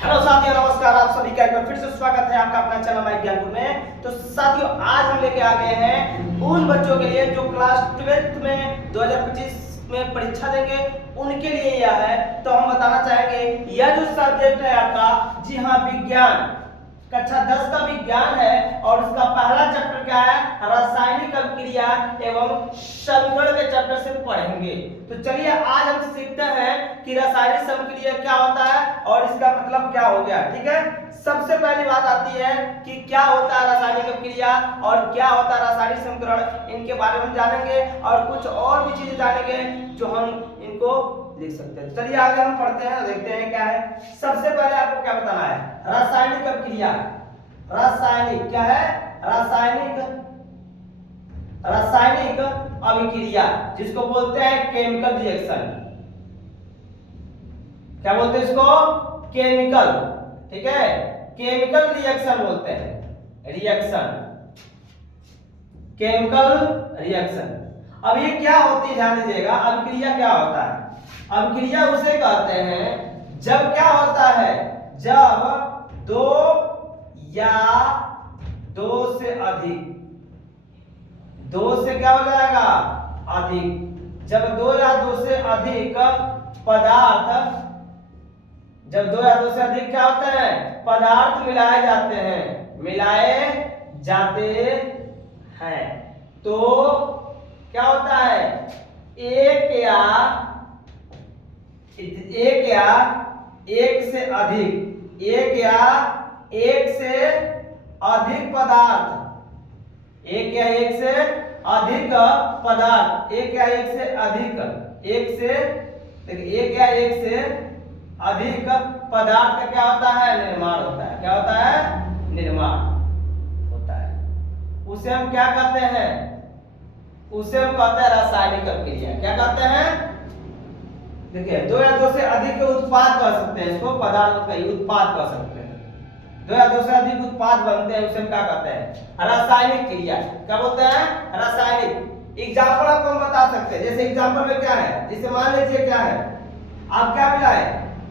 Hello साथियों, नमस्कार। आप सभी का एक बार फिर से स्वागत है आपका अपना चैनल माइक ज्ञानपुर में। तो साथियों, आज हम लेके आ गए हैं उन बच्चों के लिए जो क्लास 12th में 2025 में परीक्षा देंगे, उनके लिए यह है। तो हम बताना चाहेंगे यह जो सब्जेक्ट है आपका, जी हाँ, विज्ञान कक्षा 10 का विज्ञान है और उसका पहला चैप्टर क्या है, रासायनिक अभिक्रिया एवं समीकरण के चैप्टर से पढ़ेंगे। तो चलिए आज हम सीखते हैं कि रासायनिक अभिक्रिया क्या होता है और इसका मतलब क्या हो गया। ठीक है, सबसे पहली बात आती है कि क्या होता है रासायनिक अभिक्रिया और क्या होता है रासायनिक समीकरण, इनके बारे में हम जानेंगे और कुछ और भी चीजें जानेंगे जो हम इनको लिख सकते हैं। चलिए आगे हम पढ़ते हैं, देखते हैं क्या है। सबसे पहले आपको क्या बताना है, रासायनिक अभिक्रिया। रासायनिक क्या है, रासायनिक अभिक्रिया जिसको बोलते हैं केमिकल रिएक्शन। क्या बोलते हैं इसको, केमिकल। ठीक है, केमिकल रिएक्शन बोलते हैं, रिएक्शन, केमिकल रिएक्शन। अब ये क्या होती है, ध्यान दीजिएगा। अभिक्रिया क्या होता है, अभिक्रिया उसे कहते हैं जब क्या होता है, जब दो या दो से अधिक, दो से क्या हो जाएगा, अधिक, जब दो या दो से अधिक पदार्थ, जब दो या दो से अधिक क्या होते हैं, पदार्थ मिलाए जाते हैं, मिलाए जाते हैं, तो क्या होता है, एक या एक से अधिक, एक या एक से अधिक पदार्थ, एक या एक से अधिक पदार्थ, एक या एक से अधिक, एक से देखिए, एक या एक से अधिक पदार्थ का क्या होता है, निर्माण होता है। क्या होता है, निर्माण होता है। उसे हम क्या कहते हैं, उसे हम कहते हैं रासायनिक अभिक्रिया। क्या कहते हैं, देखिए, दो या दो से अधिक के उत्पाद कह सकते हैं, इसको पदार्थ का उत्पाद कह सकते हैं। दो या दो से अधिक उत्पाद बनते हैं, उसे हम क्या कहते हैं, रासायनिक क्रिया। क्या बोलते हैं, रासायनिक। एग्जाम्पल आपको हम बता सकते हैं, जैसे एग्जाम्पल में क्या है, जैसे मान लीजिए क्या है, आप क्या मिलाए,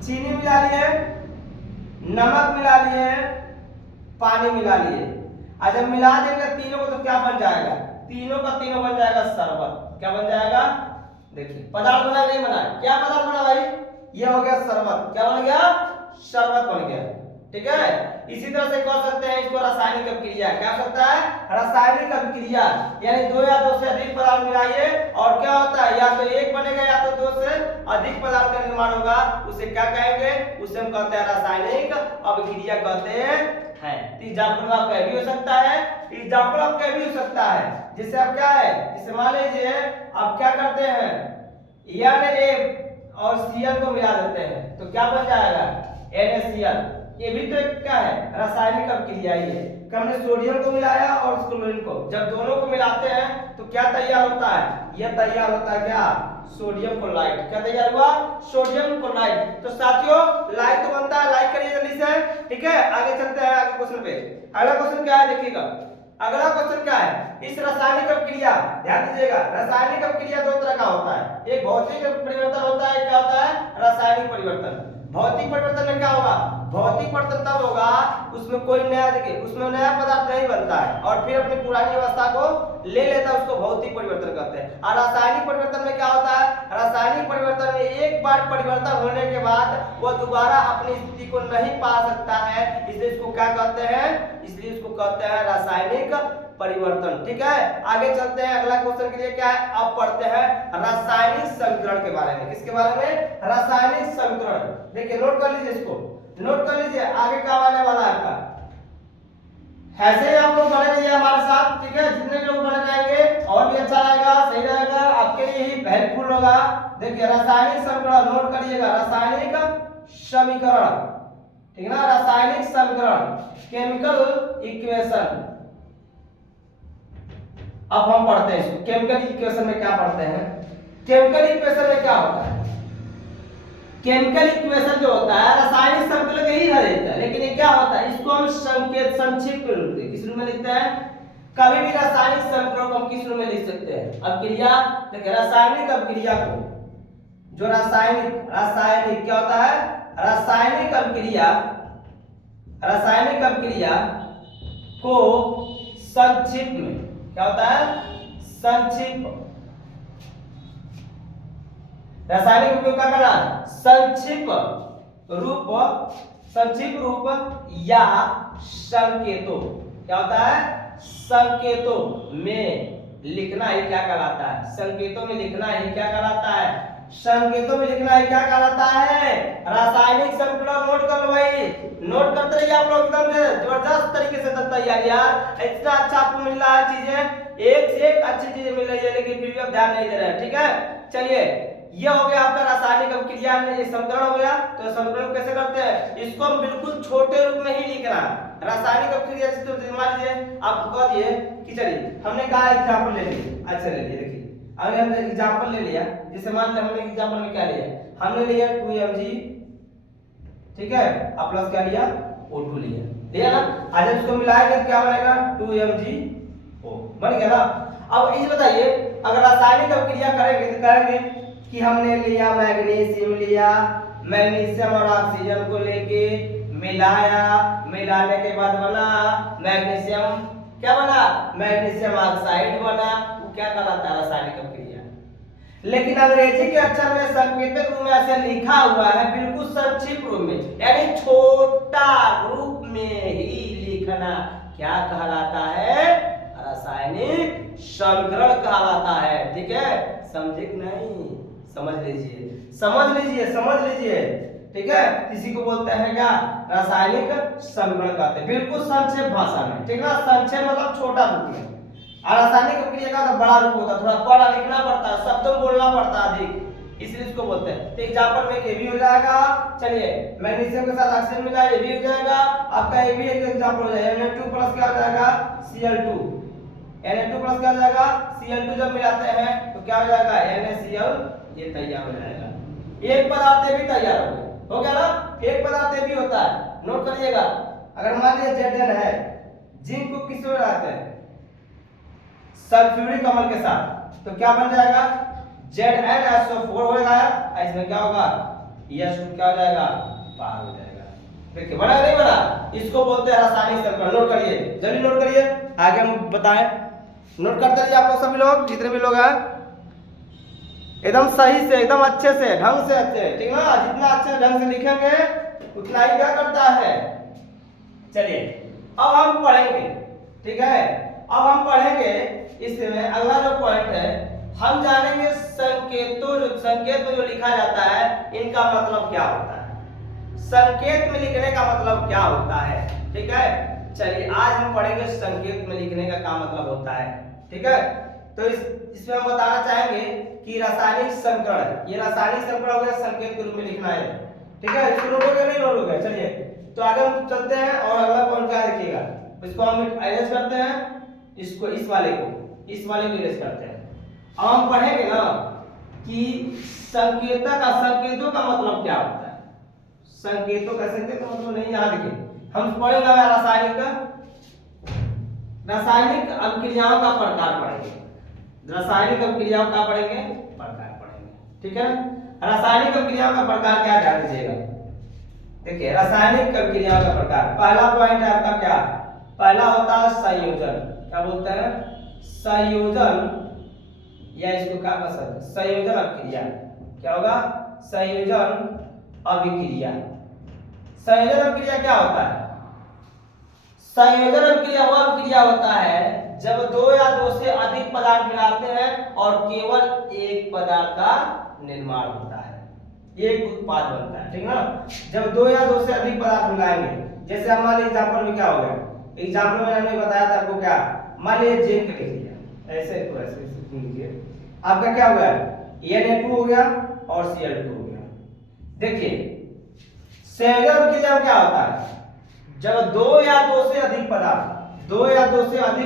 चीनी मिला लिए, नमक मिला लिए, पानी मिला लिए। आज जब मिला देंगे तीनों को तो क्या बन जाएगा, तीनों का तीनों बन जाएगा शरबत। क्या बन जाएगा, देखिए, पदार्थ बना नहीं बना, क्या पदार्थ बना भाई, ये हो गया शरबत। क्या बन गया, शरबत बन गया। ठीक है, इसी तरह से कह सकते हैं इसको रासायनिक अभिक्रिया। क्या सकता है, रासायनिक अभिक्रिया, यानी दो या दो से अधिक पदार्थ मिलाइए और क्या होता है, या तो एक बनेगा या तो दो से अधिक पदार्थ का निर्माण होगा, उसे क्या कहेंगे, उसे हम कहते हैं रासायनिक अभिक्रिया कहते हैं। एग्जाम्पल आपका भी हो सकता है, एग्जाम्पल आपका भी हो सकता है। जैसे अब क्या है, जैसे मान लीजिए अब क्या करते हैं, Na और Cl को मिला देते हैं, तो क्या बन जाएगा, NaCl। ये भी तो एक क्या है, रासायनिक अभिक्रिया ही है। हमने सोडियम को मिलाया और क्लोरीन को, जब दोनों को मिलाते हैं तो क्या तैयार होता है, यह तैयार होता है क्या, सोडियम क्लोराइड। क्या तैयार हुआ, सोडियम क्लोराइड। तो साथियों, लाइक तो बनता है, लाइक करिए जल्दी से। ठीक है, आगे चलते हैं आगे क्वेश्चन पे। अगला क्वेश्चन क्या है, देखिएगा। अगला क्वेश्चन क्या है, इस रासायनिक अभिक्रिया, ध्यान दीजिएगा, रासायनिक अभिक्रिया दो तरह का होता है, एक भौतिक परिवर्तन होता है, क्या होता है, रासायनिक परिवर्तन। भौतिक परिवर्तन में क्या होगा, भौतिक परिवर्तन तब होगा उसमें कोई नया, देखिए, उसमें नया पदार्थ नहीं बनता है और फिर अपनी पुरानी अवस्था को ले लेता है, उसको भौतिक परिवर्तन कहते हैं। और रासायनिक परिवर्तन में क्या होता है, रासायनिक परिवर्तन में एक बार परिवर्तन होने के बाद वो दोबारा अपनी स्थिति को नहीं पा सकता है, इसलिए इसको क्या कहते हैं, इसलिए इसको कहते हैं रासायनिक परिवर्तन। ठीक है, आगे चलते हैं, अगला क्वेश्चन के लिए क्या है, अब पढ़ते हैं रासायनिक समीकरण के बारे में। किसके बारे में, रासायनिक समीकरण। देखिए, नोट कर लीजिए, इसको नोट कर लीजिए, आगे काम आने वाला है आपका। ऐसे ही आप लोग बने रहिए हमारे साथ। ठीक है, जितने लोग बने रहेंगे और भी अच्छा रहेगा, सही रहेगा, आपके लिए ही हेल्पफुल होगा। देखिए, रासायनिक समीकरण नोट करिएगा, रासायनिक समीकरण। ठीक है ना, रासायनिक समीकरण, केमिकल इक्वेशन। अब हम पढ़ते हैं इसको, केमिकल इक्वेशन में क्या पढ़ते हैं, केमिकल इक्वेशन में क्या होता है, केमिकल इक्वेशन जो होता है रासायनिक समीकरण का ही हल देता है, लेकिन ये क्या होता है, इसको हम संकेत संक्षिप्त रूप में किस रूप में लिखते हैं, कभी भी रासायनिक समीकरण को हम किस रूप में लिख सकते हैं, अभिक्रिया। देखिए, रासायनिक अभिक्रिया को, जो रासायनिक, रासायनिक क्या होता है, रासायनिक अभिक्रिया को संक्षिप्त में क्या होता है? संक्षिप्त रासायनिक उपयोग क्या करना? संक्षिप्त रूप या संकेतों क्या होता है? संकेतों में लिखना ही क्या कहलाता है? संकेतों में लिखना ही क्या कहलाता है? संकेतों में लिखना ही क्या कहलाता है? रासायनिक समीकरण नोट कर लो भाई, नोट करते रहिए आप लोग एकदम से जबरदस्त तरीके से तैयार यार। इतना अच्छा आपको मिल रहा है चीजें, एक से एक अच्छी चीजें मिल रही है, लेकिन फिर भी आप ध्यान नहीं दे रहे हैं। ठीक है, चलिए ये हो गया आपका रासायनिक अभिक्रिया में ये समीकरण हो गया। तो समीकरण कैसे करते हैं? इसको हम बिल्कुल छोटे रूप में ही लिखना है। रासायनिक अभिक्रिया तो मान लीजिए आप कह दिए कि चलिए हमने कहा एग्जांपल ले लिए। अच्छा ले लिए, देखिए अगर हमने एग्जांपल ले लिया, जैसे मान लिया हमने एग्जांपल में क्या लिया, हमने लिया 2mg, ठीक है, अब प्लस क्या लिया? O2 लिया ना। आज इसको मिलाएंगे तो क्या बनेगा? 2mgO बन गया ना। अब ये बताइए अगर रासायनिक अभिक्रिया करेंगे तो करेंगे कि हमने लिया मैग्नीशियम और ऑक्सीजन को लेके मिलाया, मिलाने के बाद बना मैग्नीशियम, क्या बना? मैग्नीशियम ऑक्साइड बना। वो क्या कहलाता है? रासायनिक अभिक्रिया। लेकिन अंग्रेजी के अक्षर में संकेतक रूप में ऐसे लिखा हुआ है, बिल्कुल संक्षिप्त रूप में, यानी छोटा रूप में ही लिखना क्या कहलाता है? रासायनिक समीकरण कहलाता है। ठीक है, समझे कि नहीं? समझ लीजिए। ठीक है, इसी को बोलते हैं क्या? रासायनिक समीकरण कहते हैं, बिल्कुल संक्षेप भाषा में। ठीक है, संक्षेप मतलब छोटा रूप में। और रासायनिक अभिक्रिया का तो बड़ा रूप होता है, थोड़ा बड़ा लिखना पड़ता है, शब्दों में बोलना पड़ता है अधिक, इसलिए इसको बोलते हैं। तो एग्जांपल में ये भी हो जाएगा। चलिए मैग्नीशियम के साथ ऑक्सीजन मिला, ये भी हो जाएगा आपका। ये भी एक एग्जांपल हो जाएगा। Na2 प्लस क्या हो जाएगा? Cl2। Na2 प्लस क्या हो जाएगा? Cl2 जब मिलाते हैं तो क्या हो जाएगा? NaCl, ये तैयार हो जाएगा। एक पदार्थ भी तैयार हो गया ना। एक पदार्थ भी होता है, नोट करिएगा। अगर मान लीजिए Zn है, जिंक को किस में मिलाते हैं? सल्फ्यूरिक अम्ल के साथ, तो क्या बन जाएगा? ZnSO4 होगा। इसमें क्या होगा? SO क्या हो जाएगा? पार हो जाएगा। देखिए बना नहीं बना? इसको बोलते हैं रासायनिक समीकरण। नोट करिए, जल्दी नोट करिए, आगे हम बताएं। नोट करते रहिए आप लोग, सभी लोग, जितने भी लोग हैं, एकदम सही से, एकदम अच्छे से, ढंग से अच्छे। ठीक ना, जितना अच्छे ढंग से लिखेंगे उतना ही क्या करता है। चलिए अब हम पढ़ेंगे। ठीक है, अब हम पढ़ेंगे इसमें अगला जो पॉइंट है, हम जानेंगे संकेत में जो लिखा जाता है इनका मतलब क्या होता है, संकेत में लिखने का मतलब क्या होता है। ठीक है, चलिए आज हम पढ़ेंगे संकेत में लिखने का क्या मतलब होता है। ठीक है, तो इसमें हम बताना चाहेंगे कि रासायनिक समीकरण, ये रासायनिक समीकरण हो गया, संकेत के रूप में लिखना है। ठीक है, इसको नोटोगे नहीं नोटोगे? चलिए तो आगे हम चलते हैं और अगला पॉइंट क्या लिखिएगा, इसको हम अरेंज करते हैं, इसको इस वाले को अरेंज करते हैं। अब हम पढ़ेंगे ना कि संकेतों का मतलब क्या होता है। संकेतों का मतलब नहीं याद के हम पढ़ेंगे रासायनिक अभिक्रियाओं का प्रकार पढ़ेंगे। रासायनिक अभिक्रियाओं का प्रकार पढ़ेंगे। ठीक है, रासायनिक अभिक्रियाओं का प्रकार क्या, ध्यान दीजिएगा। देखिए रासायनिक अभिक्रियाओं का प्रकार, पहला पॉइंट है आपका क्या? पहला होता है संयोजन। क्या बोलते हैं? संयोजन, या इसको क्या कर सकते हैं? संयोजन अभिक्रिया। क्या होगा? संयोजन अभिक्रिया। संयोजन अभिक्रिया क्या होता है? संयोजन अभिक्रिया वह अभिक्रिया होता है जब दो या दो से अधिक पदार्थ मिलाते हैं और केवल एक पदार्थ का निर्माण होता है, एक उत्पाद बनता है। ठीक है ना, जब दो या दो से अधिक पदार्थ मिलाएंगे, जैसे हमारे एग्जांपल में क्या हो गया, एग्जांपल में हमने बताया था आपको क्या, मान लीजिए जिंक लिख दिया, ऐसे लीजिए, आपका क्या हो गया? Na2 हो गया और Cl2 हो गया। देखिए संयोजन अभिक्रिया क्या होता है? जब दो या दो से अधिक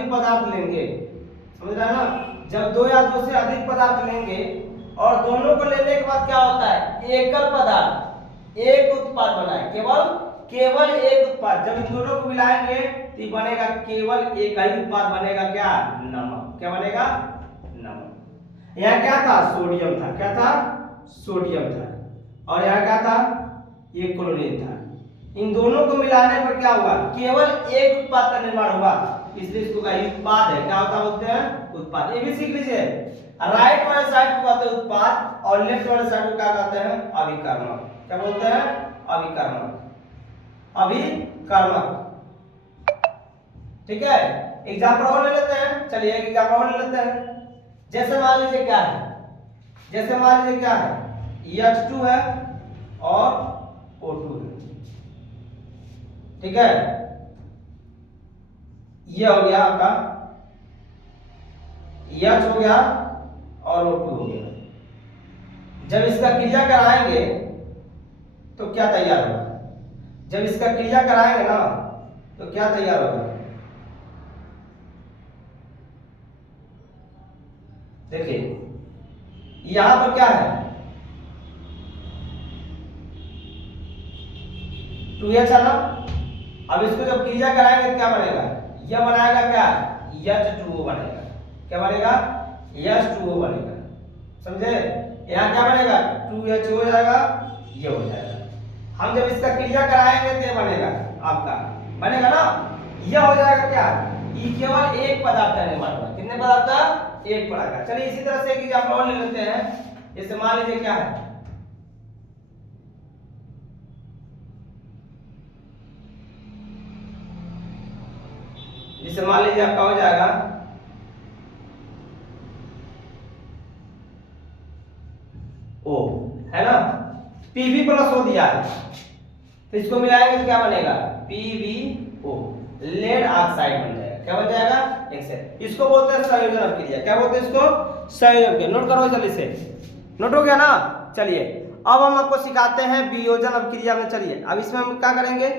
पदार्थ लेंगे, समझ रहे हैं ना, जब दो या दो से अधिक पदार्थ लेंगे और दोनों को लेने के बाद क्या होता है? एकल पदार्थ एक उत्पाद बनाए, केवल एक उत्पाद। जब इन दोनों को मिलाएंगे तो बनेगा केवल एक ही उत्पाद बनेगा, क्या? नमक। क्या बनेगा? नमक। यहाँ क्या था? सोडियम था। क्या था? सोडियम था। और यहाँ क्या था? ये क्लोरीन था। इन दोनों को मिलाने पर क्या हुआ, केवल एक उत्पाद का निर्माण हुआ, इसलिए इसको का उत्पाद है। क्या होता बोलते हैं, उत्पाद। ये भी सीख लीजिए, राइट वाले साइड को कहते हैं उत्पाद और लेफ्ट वाले साइड को क्या कहते हैं, अभिकर्मक। क्या बोलते हैं, अभिकर्मक, अभिकर्मक। ठीक है, एग्जांपल और ले लेते हैं। चलिए एक एग्जांपल और ले लेते हैं। जैसे मान लीजिए क्या है, जैसे मान लीजिए क्या है, H2 है और O2 है। ठीक है, ये हो गया आपका H हो गया और O2 हो गया। जब इसका क्रिया कराएंगे तो क्या तैयार होगा, जब इसका क्रिया कराएंगे ना तो क्या तैयार होगा, देखिए यहां पर क्या है, 2H है ना। अब इसको जब क्रिया कराएंगे तो क्या बनेगा, यह बनाएगा क्या, H2O बनेगा। क्या बनेगा, H2O बनेगा। समझे, यहाँ क्या बनेगा, 2H हो जाएगा, ये हो जाएगा। हम जब इसका क्रिया कराएंगे तो ये बनेगा, आपका बनेगा ना, यह हो जाएगा क्या, ये केवल एक पदार्थ का निर्माण होगा। कितने पदार्थ का, एक पदार्थ का। चलिए इसी तरह से एक एग्जांपल और ले लेते हैं। जैसे मान लीजिए क्या है, जैसे मान लीजिए आपका हो जाएगा O, है ना, Pb प्लस O दिया है, तो इसको मिलाएंगे तो क्या बनेगा, PbO, लेड ऑक्साइड बन जाएगा। क्या बन जाएगा, एक। इसको बोलते हैं संयोजन अभिक्रिया। क्या बोलते हैं इसको, संयोजन अभिक्रिया। नोट करो जल्दी से, नोट हो गया ना। चलिए अब हम आपको सिखाते हैं वियोजन अभिक्रिया में। चलिए अब इसमें हम क्या करेंगे,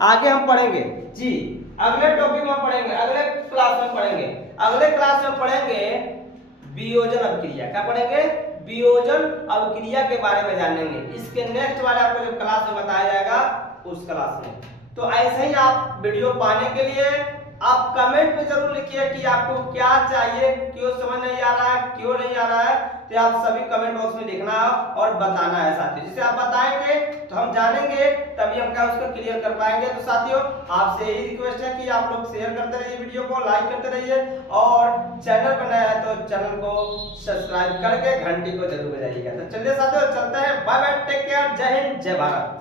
आगे हम पढ़ेंगे जी, अगले टॉपिक में पढ़ेंगे, अगले क्लास में पढ़ेंगे, अगले क्लास में पढ़ेंगे वियोजन अभिक्रिया। क्या पढ़ेंगे, वियोजन अभिक्रिया के बारे में जानेंगे। इसके नेक्स्ट वाले आपको जो क्लास में बताया जाएगा उस क्लास में। तो ऐसे ही आप वीडियो पाने के लिए आप कमेंट में जरूर लिखिए कि आपको क्या चाहिए, क्यों समझ नहीं आ रहा है, क्यों नहीं आ रहा है, तो आप सभी कमेंट बॉक्स में लिखना है और बताना है साथियों। जिसे आप बताएंगे तो हम जानेंगे, तभी हम क्या उसको क्लियर कर पाएंगे। तो साथियों आपसे यही रिक्वेस्ट है कि आप लोग शेयर करते रहिए, वीडियो को लाइक करते रहिए, और चैनल पर नया है तो चैनल को सब्सक्राइब करके घंटी को जरूर बजाइएगा। तो चलिए साथियों चलते हैं, बाय बाय, टेक केयर, जय हिंद, जय भारत।